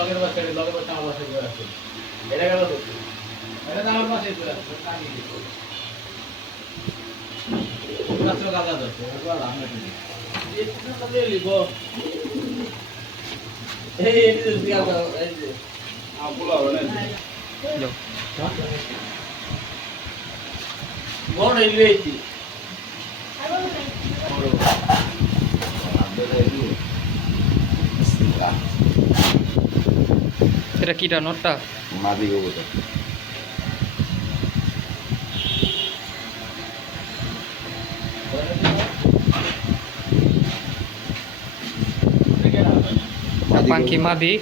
লগের বাচ্চা লগের বাচ্চা আমার বাসায় চলে আসছে। এটা গেল তো এটা তো আমার বাসায় চলে আসছে রাত্রে কাজ আছে একবার আমরা কি এই পুরো কাজে লিব এই এই যে বিয়া দাও এই যে। বড় এলি এইটি এটা কিটা নটটা? মাদি গোবর পাঙ্কি মাদি।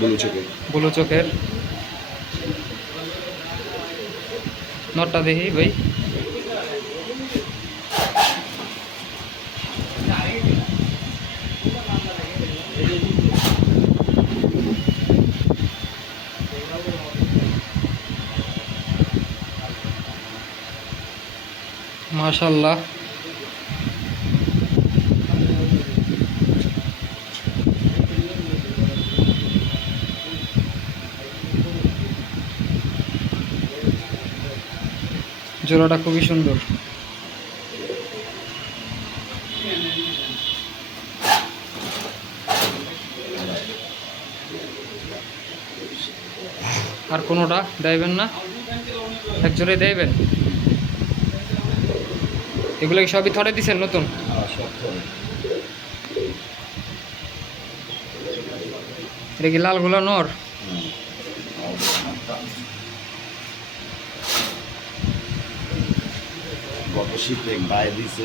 ব্লু চোখে বুলু চোখের। নটটা দেখি ভাই। মাশাল্লাহ জোড়াটা খুবই সুন্দর। আর কোনোটা দেবেন না? এক জোড়ে দেবেন? এগুলো কি সবই থরে দিছেন নতুন? এটা কি লালগুলো নর? গত শীতে গায়ে দিছে।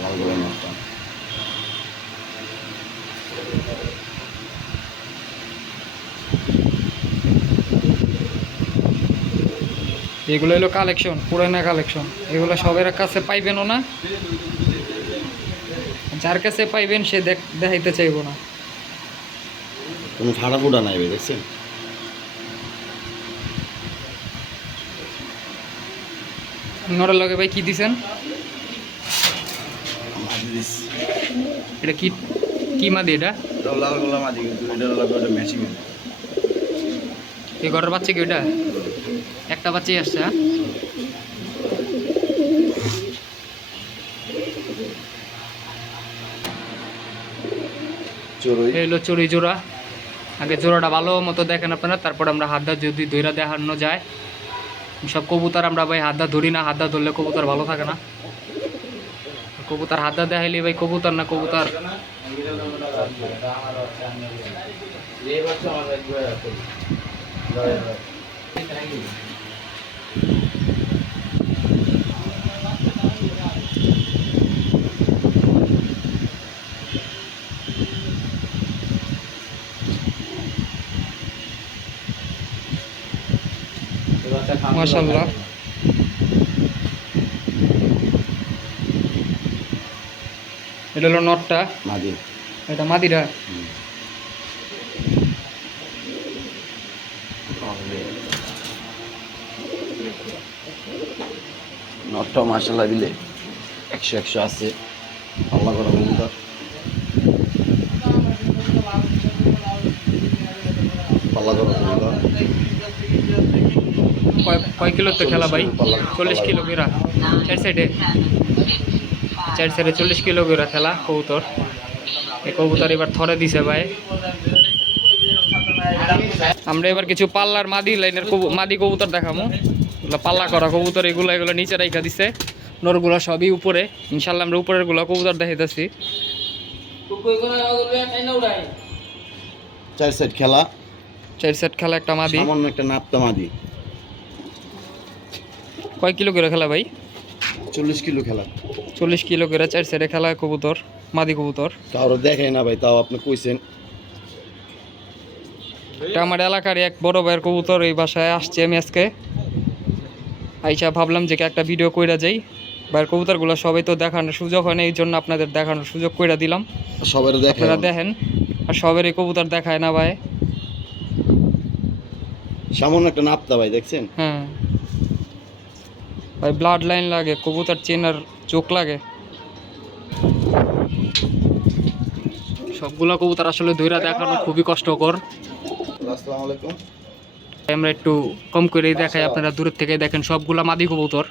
লালগুলো গোলা এগুলো হলো কালেকশন পুরানা কালেকশন এগুলো সবের কাছে পাইবেনও না। যার কাছে পাইবেন সে দেখ- দেখাইতে চাইব না। কোনো ফাড়া ফুটা নাই দেখছেন? নরের লগে ভাই কি দিছেন? এটা কি কি মাদি এটা? লাল গোলা মাদি কিন্তু এটা লাগবে ম্যাচিং এই ঘরের বাচ্চা কি ওটা একটা বাচ্চাই আসছে হ্যাঁ? চড়ুই। এই হলো চড়ি জোড়া। আগে জোড়াটা ভালো মতো দেখেন আপনারা তারপর আমরা হাত দা যদি দইরা দেখানো যায়। সব কবুতর আমরা ভাই হাত দা ধরি না হাত দা ধরলে কবুতর ভালো থাকে না। কবুতর হাত দা দেখাইলে ভাই কবুতর না কবুতর? আমার মাশাআল্লাহ। এটা হলো নটটা। মাদি। এটা মাদিরা নটটা মার্শাল্লাহ দিলে একশো একশো আছে। আল্লাহ করা কবুতর পাল্লা করা কবুতর কয় কিলো তো খেলা ভাই? চল্লিশ কিলো। গেরা। চার সাইডে? চার সাইডে চল্লিশ কিলো গেরা খেলা কবুতর। এই কবুতর এবার থরে দিছে ভাই। আমরা এবার কিছু পাল্লার মাদি লাইনের কবু- মাদি কবুতর দেখামো। এগুলো পাল্লা করা কবুতর এগুলো এগুলো নিচে রাইখা দিছে। নরগুলো সবই উপরে। ইনশাল্লাহ আমরা উপরেরগুলো কবুতর দেখাইতেছি। চার সাইড খেলা। চার সেট খেলা একটা মাদি। সামান্য একটা নাপ্তা মাদি। কয় কিলো করে খেলা ভাই? চল্লিশ কিলো খেলা। চল্লিশ কিলো করে চার সেটে খেলা কবুতর মাদি কবুতর। কারও দেখে না ভাই তাও আপনি কইছেন। এটা আমার এলাকার এক বড় ভাইয়ের কবুতর এই বাসায় আসছে আমি আজকে। আইসা ভাবলাম যে একটা ভিডিও কইরা যাই। ভাইয়ের কবুতরগুলো সবাই তো দেখানোর সুযোগ হয় না এই জন্য আপনাদের দেখানোর সুযোগ কইরা দিলাম। সবার আপনারা দেখেন আর সবের এই কবুতর দেখায় না ভাই। সামান্য একটা নাপ্তা ভাই দেখছেন? হ্যাঁ। ভাই ব্লাড লাইন লাগে কবুতর চেনার চোখ লাগে। সবগুলা কবুতর আসলে ধৈরা দেখানো খুবই কষ্টকর। আসসালামু আলাইকুম। আমরা একটু কম করে দেখাই আপনারা দূরের থেকে দেখেন সবগুলা মাদি কবুতর।